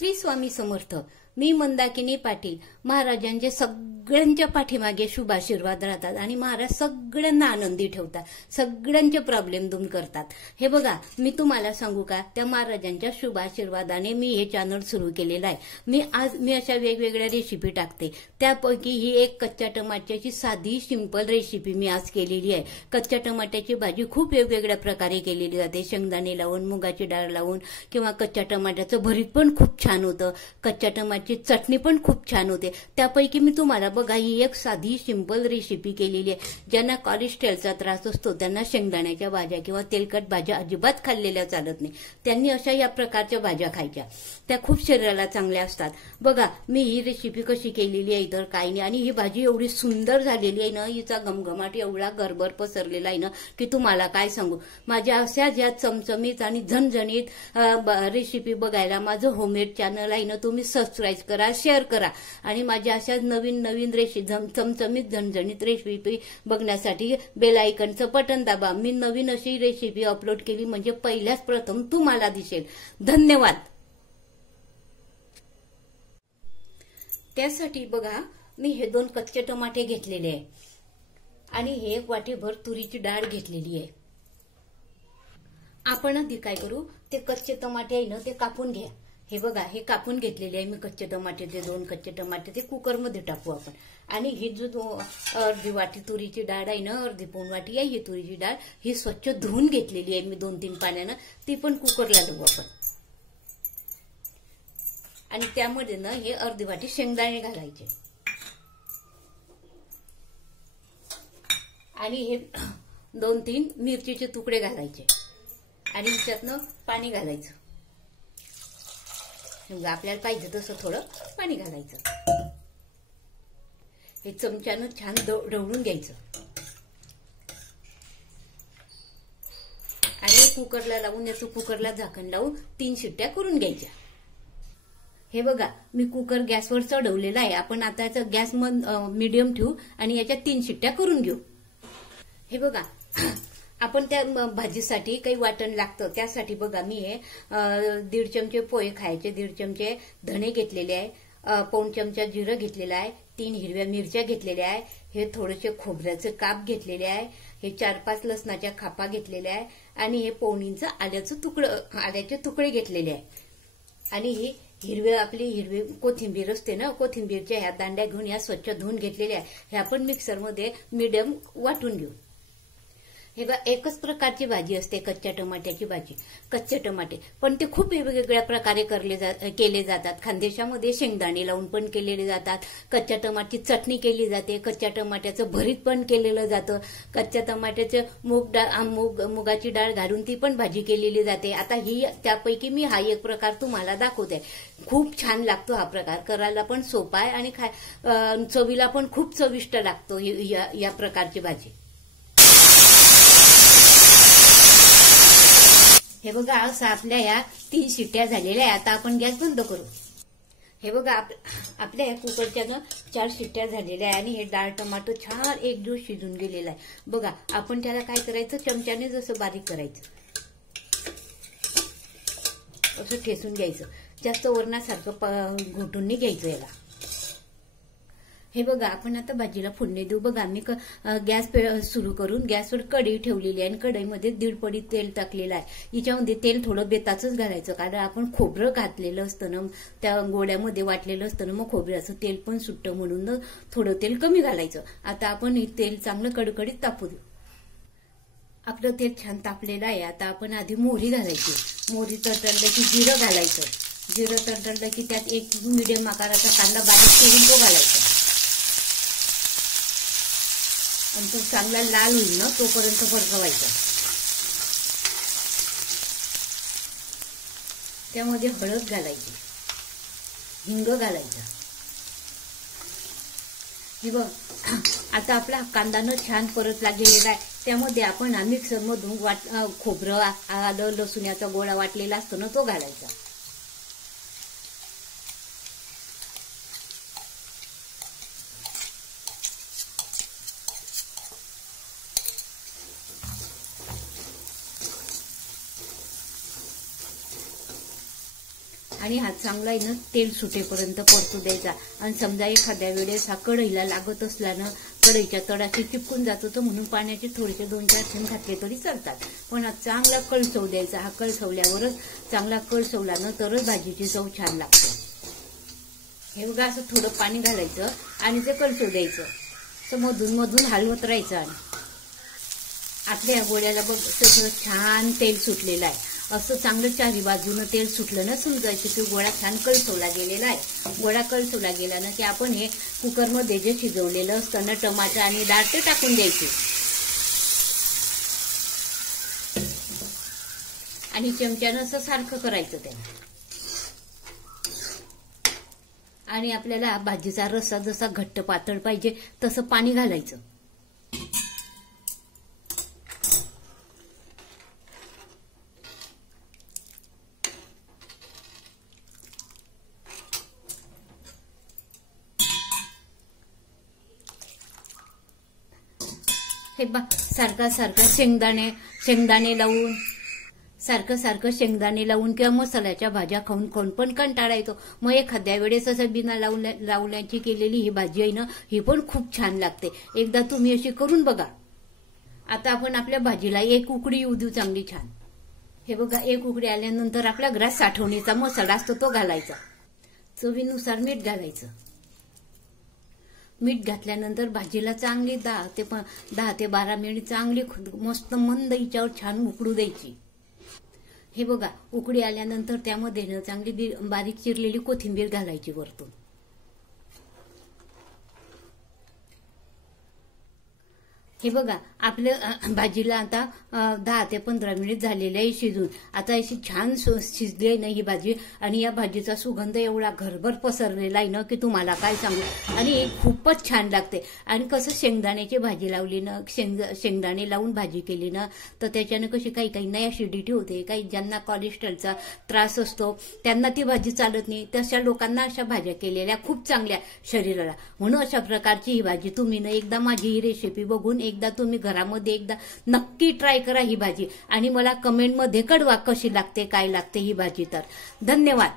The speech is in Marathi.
श्री स्वामी समर्थ. मी मंदाकिनी पाटील. महाराजांचे सगळ्यांच्या पाठीमागे शुभ आशीर्वाद राहतात आणि महाराज सगळ्यांना आनंदी ठेवतात, सगळ्यांचे प्रॉब्लेम दूर करतात. हे बघा, मी तुम्हाला सांगू का, त्या महाराजांच्या शुभ आशीर्वादाने मी हे चॅनल सुरू केलेलं आहे. मी अशा वेगवेगळ्या रेसिपी टाकते. त्यापैकी ही एक कच्च्या टमाट्याची साधी सिंपल रेसिपी मी आज केलेली आहे. कच्च्या टमाट्याची भाजी खूप वेगवेगळ्या प्रकारे केलेली जाते. शेंगदाणे लावून, मुगाची डाळ लावून, किंवा कच्च्या टमाट्याचं भरीत पण खूप छान होतं. कच्च्या टमाट्याची चटणी पण खूप छान होते. त्यापैकी मी तुम्हाला बघा ही एक साधी सिंपल रेसिपी केलेली आहे. ज्यांना कोलेस्ट्रॉलचा त्रास असतो त्यांना शेंगदाण्याच्या भाज्या किंवा तेलकट भाज्या अजिबात खाल्लेल्या चालत नाही. त्यांनी अशा या प्रकारच्या भाज्या खायच्या, त्या खूप शरीराला चांगल्या असतात. बघा मी ही रेसिपी कशी केलेली आहे तर काही नाही. आणि ही भाजी एवढी सुंदर झालेली आहे ना, हिचा घमघमाट एवढा गरभर पसरलेला आहे ना की तुम्हाला काय सांगू. माझ्या अशा ज्या चमचमीत आणि झणझणीत रेसिपी बघायला माझं होममेड चॅनल आहे ना, तुम्ही सबस्क्राईब करा, शेअर करा. आणि माझ्या अशा नवीन नवीन चमचमीत झणझणीत रेसिपी बघण्यासाठी बेल आयकॉनचं बटन दाबा. मी नवीन अशी रेसिपी अपलोड केली म्हणजे पहिल्याच प्रथम तुम्हाला दिसेल. धन्यवाद. त्यासाठी बघा मी हे 2 कच्चे टमाटे घेतलेले आहे आणि हे 1 वाटीभर तुरीची डाळ घेतलेली आहे. आपण आधी काय करू, ते कच्चे टमाटे आहे ना ते कापून घ्या. हे बघा हे कापून घेतलेले आहे मी कच्चे टमाटे. ते 2 कच्चे टमाटे ते कुकरमध्ये टाकू आपण. आणि ही जो अर्धी वाटी तुरीची डाळ आहे ना, अर्धी पाऊण वाटी आहे ही तुरीची डाळ, ही स्वच्छ धुवून घेतलेली आहे मी 2-3 पाण्यानं. ती पण कुकरला लावू आपण. आणि त्यामध्ये ना हे अर्धी वाटी शेंगदाणे घालायचे आणि हे 2-3 मिरचीचे तुकडे घालायचे आणि ह्याच्यातनं पाणी घालायचं. आपल्याला पाहिजे तसं थोडं पाणी घालायचं. हे चमच्यानं छान ढवळून घ्यायचं आणि कुकरला लावून याचं कुकरला झाकण लावून 3 शिट्ट्या करून घ्यायच्या. हे बघा मी कुकर गॅसवर चढवलेला आहे. आपण आता याचा गॅस मीडियम ठेवू आणि याच्या 3 शिट्ट्या करून घेऊ. हे बघा आपण त्या भाजीसाठी काही वाटण लागतं. त्यासाठी बघा मी हे 1.5 चमचे पोहे खायचे, 1.5 चमचे धणे घेतलेले आहे, पाऊण चमचा जिरं घेतलेलं आहे, 3 हिरव्या मिरच्या घेतलेल्या आहे, हे थोडेसे खोबऱ्याचे काप घेतलेले आहे, हे 4-5 लसणाच्या खापा घेतलेल्या आहे आणि हे पाऊण इंच आल्याचे तुकडे घेतलेले आहे. आणि ही हिरवी कोथिंबीर असते ना, कोथिंबीरच्या ह्या दांड्या घेऊन या स्वच्छ धुवून घेतलेल्या आहे. हे आपण मिक्सरमध्ये मीडियम वाटून घेऊ. हे बघा एकच प्रकारची भाजी असते कच्च्या टमाट्याची भाजी. कच्चे टमाटे पण ते खूप वेगवेगळ्या प्रकारे केले जातात. खानदेशामध्ये शेंगदाणे लावून पण केलेले जातात. कच्च्या टमाट्याची चटणी केली जाते. कच्च्या टमाट्याचं भरीत पण केलेलं जातं. कच्च्या टमाट्याचं मुगाची डाळ घालून ती पण भाजी केलेली जाते. आता ही त्यापैकी मी हा एक प्रकार तुम्हाला दाखवते. खूप छान लागतो हा प्रकार, करायला पण सोपा आहे आणि चवीला पण खूप चविष्ट लागतो या प्रकारची भाजी. हे बघा असं आपल्या या 3 शिट्ट्या झालेल्या आहे. आता आपण गॅस बंद करू. हे बघा आपल्या या कुकरच्या 4 शिट्ट्या झालेल्या आहे आणि हे डाळ टमाटो छान एकजीव शिजून गेलेला आहे. बघा आपण त्याला काय करायचं, चमच्याने जसं बारीक करायचं, असं ठेसून घ्यायचं. जास्त वरणासारखं घोटून नाही घ्यायचं याला. हे बघा आपण आता भाजीला फोडणी देऊ. बघा मी गॅस सुरू करून गॅसवर कढई ठेवलेली आहे आणि कढईमध्ये 1.5 पडी तेल टाकलेलं आहे. याच्यामध्ये तेल थोडं बेताचंच घालायचं, कारण आपण खोबरं घातलेलं असतं ना, त्या गोळ्यामध्ये वाटलेलं असतं ना, मग खोबऱ्याचं तेल पण सुटतं म्हणून थोडं तेल कमी घालायचं. आता आपण हे तेल चांगलं कडकडीत तापू देऊ. आपलं तेल छान तापलेलं आहे. आता आपण आधी मोहरी घालायची. मोहरी तडतडलं की जिरं घालायचं. जिरं तडतडलं की त्यात 1 मिडियम आकाराचा कांदा बारीक चिरून तो घालायचा आणि तो चांगला लाल होईल ना तोपर्यंत परतवायचा. त्यामध्ये हळद घालायची, हिंग घालायचा. हे बघ आता आपला कांदानं छान परतला गेलेला आहे. त्यामध्ये आपण मिक्सरमधून खोबरं, आलं, लसूण याचा गोळा वाटलेला असतो ना तो घालायचा. आणि हा चांगला आहे ना तेल सुटेपर्यंत परतू द्यायचा. आणि समजा एखाद्या वेळेस हा कढईला लागत असला ना, कढईच्या तळाशी चिपकून जात होतं म्हणून पाण्याचे थोडेसे 2-4 थेंब घातले तरी चालतात. पण हा चांगला कळसवू द्यायचा. हा कळसवल्यावरच चांगला कळसवला ना तरच भाजीची चव छान लागते. हे बघा असं थोडं पाणी घालायचं आणि ते कळसवू द्यायचं. तर मधून मधून हलवत राहायचं. आणि आपल्या या गोळ्याला बघ सगळं छान तेल सुटलेलं आहे. असं चांगलं चारी बाजूनं तेल सुटलं ना समजायचं की गोळा छान कळसवला गेलेला आहे. गोळा कळसवला गेला ना की आपण हे कुकरमध्ये जे शिजवलेलं असतं ना टमाटर आणि डाळ ते टाकून द्यायचे. आणि चमच्यानं असं सारखं करायचं त्याला. आणि आपल्याला भाजीचा रस्सा जसा घट्ट पातळ पाहिजे तसं पाणी घालायचं. हे बा सारखा शेंगदाणे लावून सारखं शेंगदाणे लावून किंवा मसाल्याच्या भाज्या खाऊन खाऊन पण कंटाळा येतो. मग एखाद्या वेळेस असं बिना लावल्याची केलेली ही भाजी आहे ना, ही पण खूप छान लागते. एकदा तुम्ही अशी करून बघा. आता आपण आपल्या भाजीला एक उकडी येऊ देऊ चांगली छान. हे बघा एक उकडी आल्यानंतर आपल्या घरात साठवणीचा मसाला असतो तो घालायचा. चवीनुसार मीठ घालायचं. मीठ घातल्यानंतर भाजीला चांगली 10 ते 12 मिनिट चांगली मस्त मंद हिच्यावर छान उकडू द्यायची. हे बघा उकडी आल्यानंतर त्यामध्ये ना चांगली बारीक चिरलेली कोथिंबीर घालायची वरतून. हे बघा आपल्या भाजीला आता 10 ते 15 मिनिट झालेले आहे शिजून. आता अशी छान शिजली आहे ना ही भाजी. आणि या भाजीचा सुगंध एवढा घरभर पसरलेला आहे ना की तुम्हाला काय सांगू. आणि खूपच छान लागते. आणि कसं शेंगदाण्याची भाजी लावली ना, शेंगदाणे लावून भाजी केली ना तर त्याच्यानं कशी काही ऍसिडिटी होते. काही ज्यांना कोलेस्ट्रॉलचा त्रास असतो त्यांना ती भाजी चालत नाही. तशा लोकांना अशा भाज्या केलेल्या खूप चांगल्या शरीराला. म्हणून अशा प्रकारची ही भाजी तुम्ही ना एकदा माझी ही रेसिपी बघून एकदा तुम्ही घरामध्ये एकदा नक्की ट्राय करा ही भाजी. आणि मला कमेंटमध्ये कळवा कशी लागते काय लागते ही भाजी. तर धन्यवाद.